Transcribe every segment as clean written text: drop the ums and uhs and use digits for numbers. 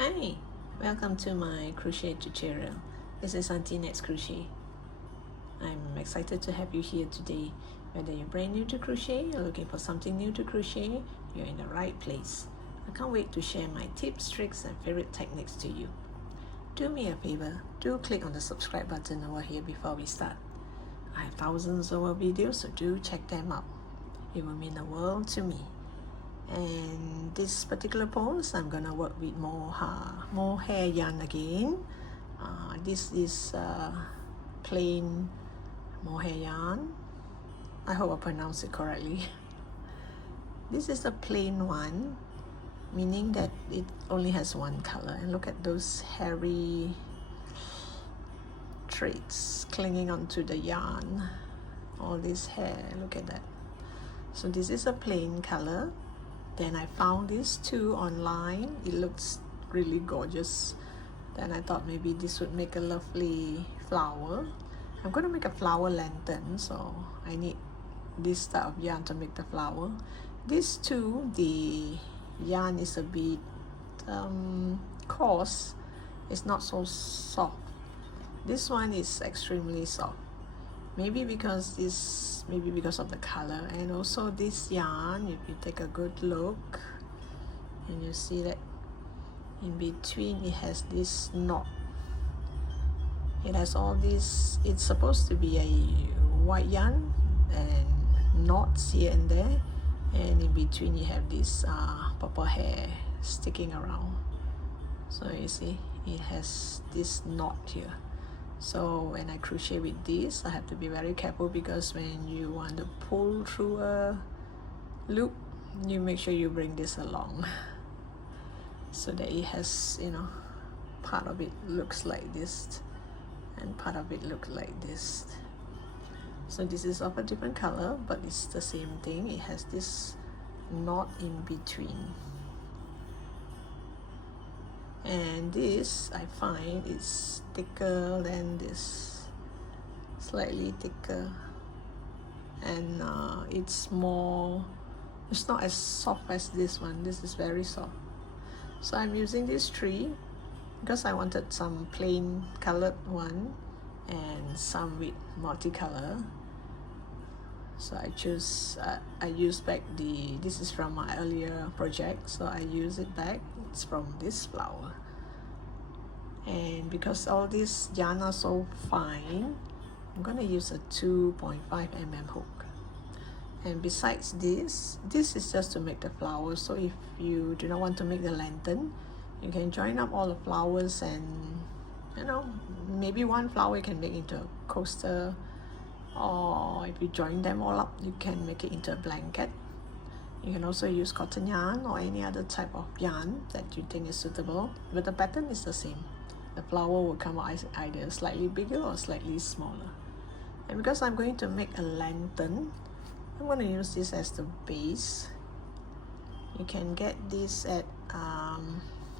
Hi, welcome to my crochet tutorial. This is Auntie Nat's Crochet. I'm excited to have you here today. Whether you're brand new to crochet or looking for something new to crochet, you're in the right place. I can't wait to share my tips, tricks, and favorite techniques to you. Do me a favor, do click on the subscribe button over here before we start. I have thousands of videos, so do check them out. It will mean the world to me. And this particular pose, I'm gonna work with more hair yarn again. This is plain mohair yarn. I hope I pronounced it correctly. This is a plain one, meaning that it only has one color. And look at those hairy threads clinging onto the yarn. All this hair, look at that. So this is a plain color. Then I found these two online. It looks really gorgeous. Then I thought maybe this would make a lovely flower. I'm going to make a flower lantern, so I need this type of yarn to make the flower. These two, the yarn is a bit coarse. It's not so soft. This one is extremely soft. Maybe because of the color, and also this yarn, if you take a good look and you see that in between it has this knot. It has all this, it's supposed to be a white yarn and knots here and there, and in between you have this purple hair sticking around. So you see it has this knot here. So when I crochet with this, I have to be very careful, because when you want to pull through a loop, you make sure you bring this along so that it has, part of it looks like this and part of it looks like this. So this is of a different color, but it's the same thing. It has this knot in between. And this, I find, is thicker than this, slightly thicker, and it's not as soft as this one. This is very soft. So I'm using these three because I wanted some plain colored one and some with multicolor. So I use back this is from my earlier project, so I use it back. It's from this flower. And because all these yarn are so fine, I'm gonna use a 2.5 mm hook. And besides this is just to make the flowers. So if you do not want to make the lantern, you can join up all the flowers, and maybe one flower you can make into a coaster, or if you join them all up, you can make it into a blanket. You can also use cotton yarn or any other type of yarn that you think is suitable, but the pattern is the same. The flower will come out either slightly bigger or slightly smaller. And because I'm going to make a lantern, I'm going to use this as the base. You can get this at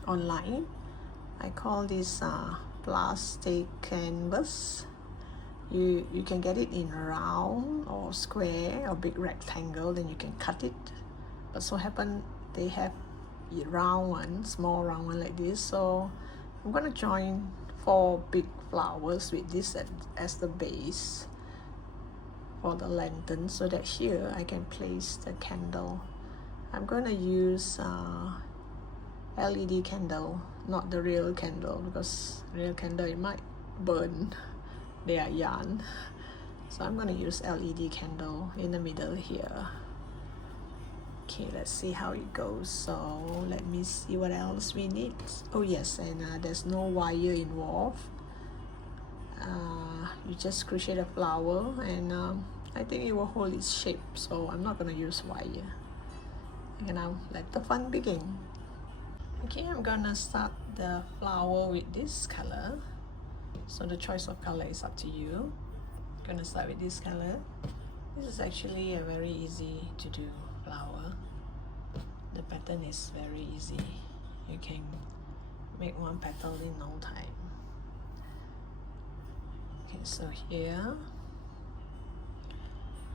online. I call this plastic canvas. You can get it in round or square or big rectangle, then you can cut it. But so happen they have a round one, small round one like this. So I'm going to join 4 big flowers with this as the base for the lantern, so that here I can place the candle. I'm going to use LED candle, not the real candle, because real candle it might burn their yarn. So I'm going to use LED candle in the middle here. Okay, let's see how it goes. So let me see what else we need. Oh yes, and there's no wire involved. You just crochet the flower, and I think it will hold its shape, so I'm not going to use wire. And now let the fun begin. Okay, I'm gonna start the flower with this color. So the choice of color is up to you. I'm gonna start with this color. This is actually a very easy to do flower. The pattern is very easy. You can make one petal in no time. Okay, so here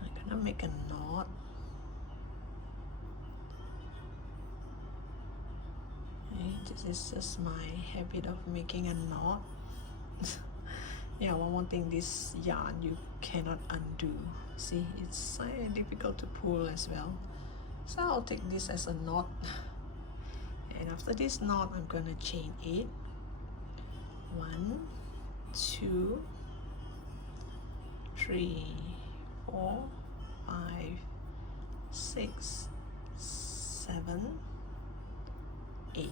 I'm gonna make a knot. Okay. This is just my habit of making a knot. Yeah, one more thing, this yarn you cannot undo. See, it's difficult to pull as well. So I'll take this as a knot. And after this knot, I'm gonna chain 8. 1, 2, 3, 4, 5, 6, 7, 8.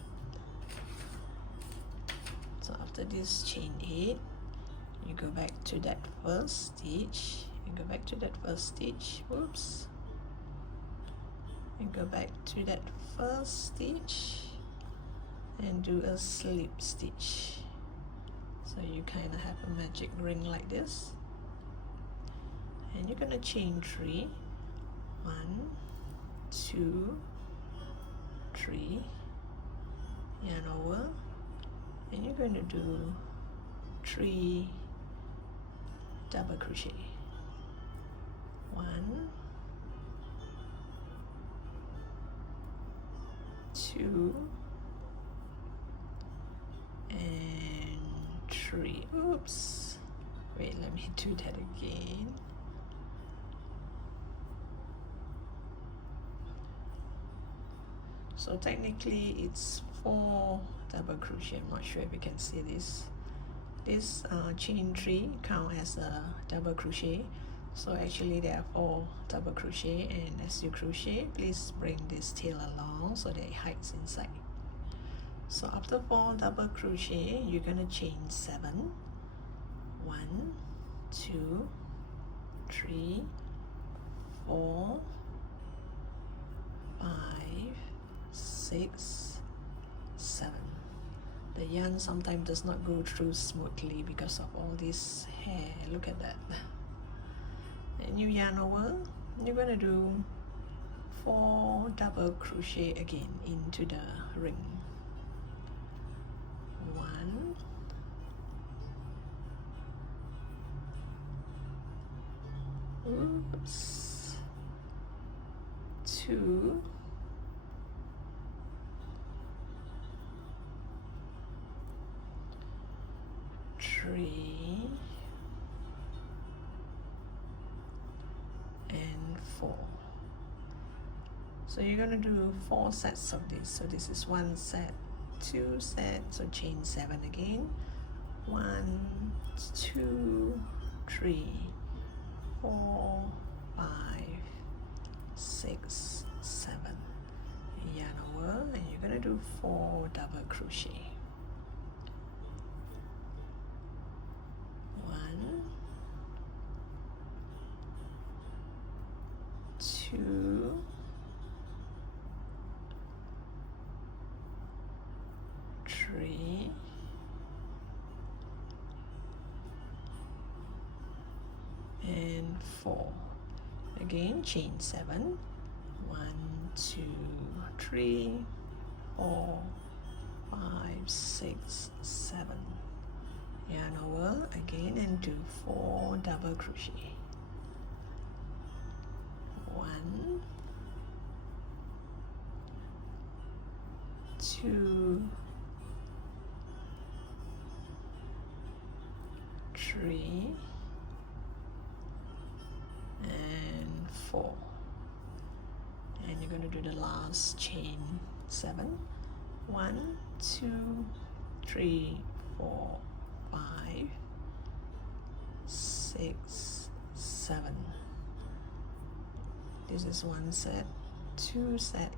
So after this chain 8, you go back to that first stitch, you go back to that first stitch, whoops, you go back to that first stitch and do a slip stitch. So you kind of have a magic ring like this, and you're gonna chain 3, 1, 2, 3, yarn over, and you're going to do 3 double crochet. 1, 2, and 3. Oops, wait, let me do that again. So technically it's 4 double crochet. I'm not sure if you can see this. This chain 3 count as a double crochet. So actually there are 4 double crochet, and as you crochet, please bring this tail along so that it hides inside. So after 4 double crochet, you're gonna chain 7. 1, 2, 3, 4, 5, 6, 7. The yarn sometimes does not go through smoothly because of all this hair. Look at that. And you yarn over, you're gonna do 4 double crochet again into the ring. 1, 2, 3, and 4. So you're going to do 4 sets of this. So this is 1 set, 2 sets, so chain 7 again. 1, 2, 3, 4, 5, 6, 7. Yarn over, and you're going to do 4 double crochet. 1, 2, 3, and 4. Again, chain 7. 1, 2, 3, 4, 5, 6, 7. Yarn over again and do 4 double crochet. 1, 2, 3, and 4. And you're going to do the last chain 7. 1, 2, 3, 4, 5, 6, 7. This is 1 set, 2 set,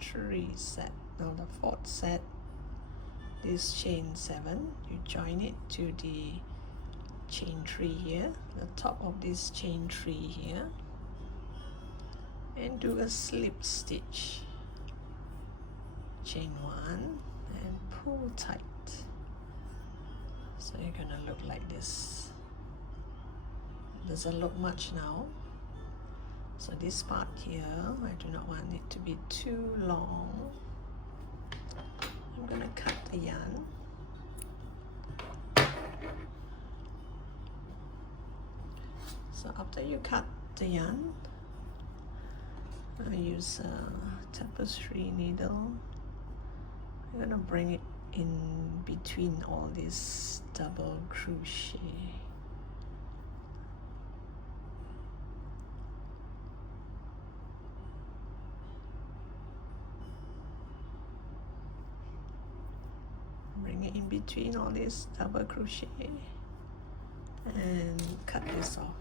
3 set. Now the 4th set, this chain 7, you join it to the chain 3 here, the top of this chain 3 here, and do a slip stitch. Chain 1 and pull tight. So you're gonna look like this. It doesn't look much now. So this part here, I do not want it to be too long. I'm gonna cut the yarn. So after you cut the yarn, I use a tapestry needle I'm gonna bring it in between all this double crochet. Bring it in between all this double crochet and cut this off.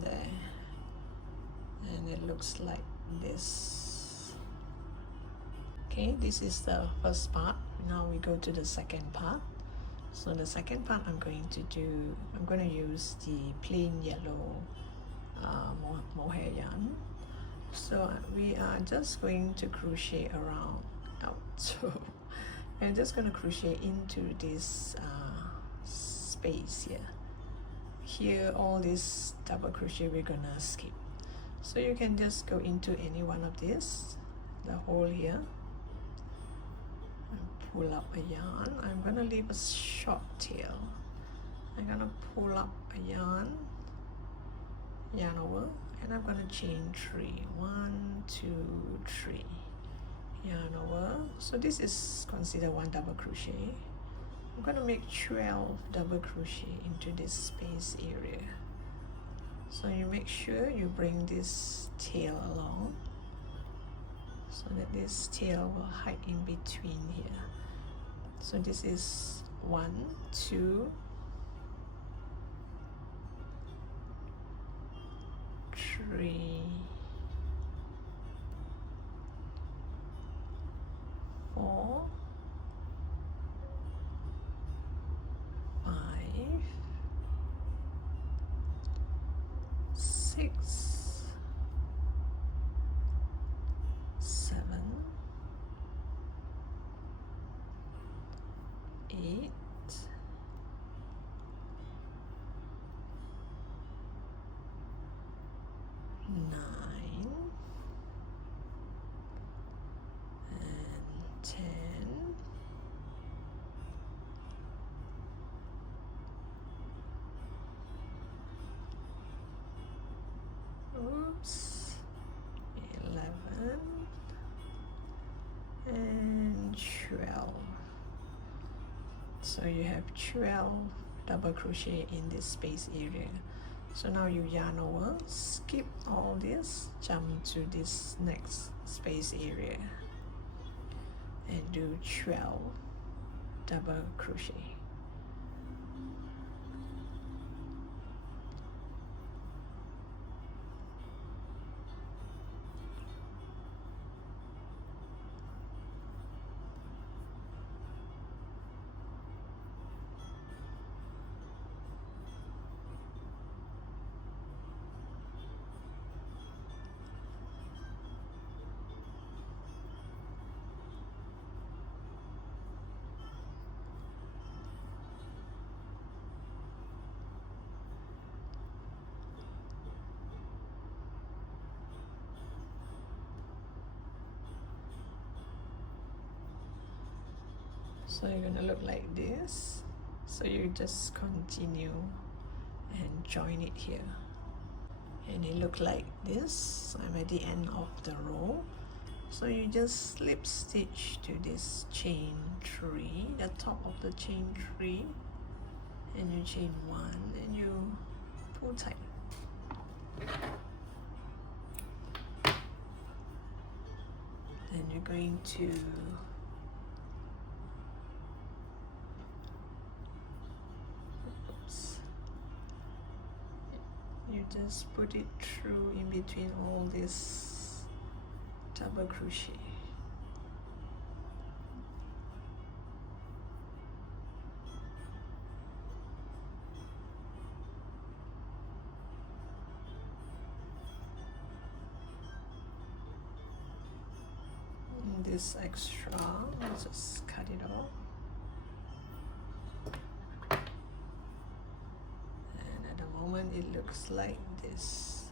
There, and it looks like this. Okay, this is the first part. Now we go to the second part. So the second part I'm going to use the plain yellow mohair yarn. So we are just going to crochet around out. So I'm just going to crochet into this space here. Here, all this double crochet we're gonna skip. So you can just go into any one of these, the hole here, and pull up a yarn. I'm gonna leave a short tail. I'm gonna pull up a yarn over, and I'm gonna chain 3. 1, 2, 3. Yarn over. So this is considered one double crochet. I'm going to make 12 double crochet into this space area. So you make sure you bring this tail along so that this tail will hide in between here. So this is 1, 2, 3, 4, 5, 6, 7, 8, 9, and 10. Oops, 11 and 12. So you have 12 double crochet in this space area. So now you yarn over, skip all this, jump to this next space area and do 12 double crochet. So you're gonna look like this. So you just continue and join it here. And it look like this. I'm at the end of the row. So you just slip stitch to this chain 3, the top of the chain 3, and you chain 1 and you pull tight. Then you're going to just put it through in between all this double crochet. And this extra, I'll just cut it off. It looks like this.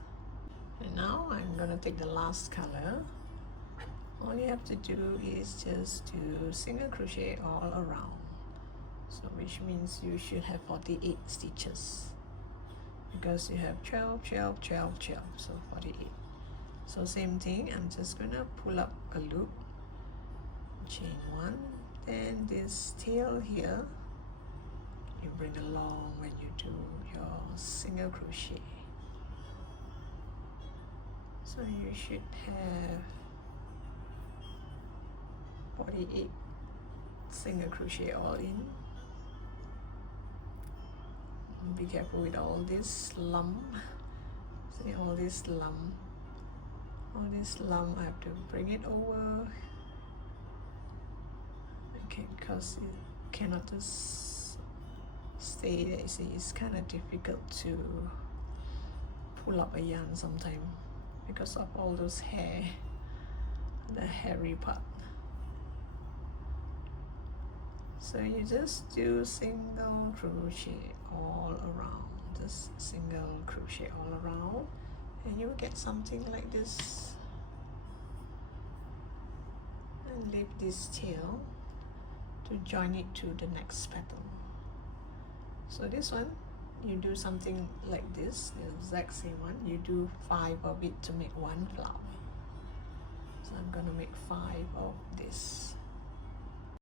And now I'm gonna take the last color. All you have to do is just do single crochet all around, so which means you should have 48 stitches. because you have 12, 12, 12, 12, so 48. So same thing, I'm just gonna pull up a loop, chain 1, then this tail here you bring along when you do your single crochet. So you should have 48 single crochet all in. Be careful with all this lump. See all this lump, I have to bring it over. Okay, because it cannot just stay there. You see, it's kind of difficult to pull up a yarn sometimes because of all those hair, the hairy part. So you just do single crochet all around, just single crochet all around, and you will get something like this. And leave this tail to join it to the next petal. So this one, you do something like this, the exact same one. You do 5 of it to make one flower. So I'm gonna make 5 of this.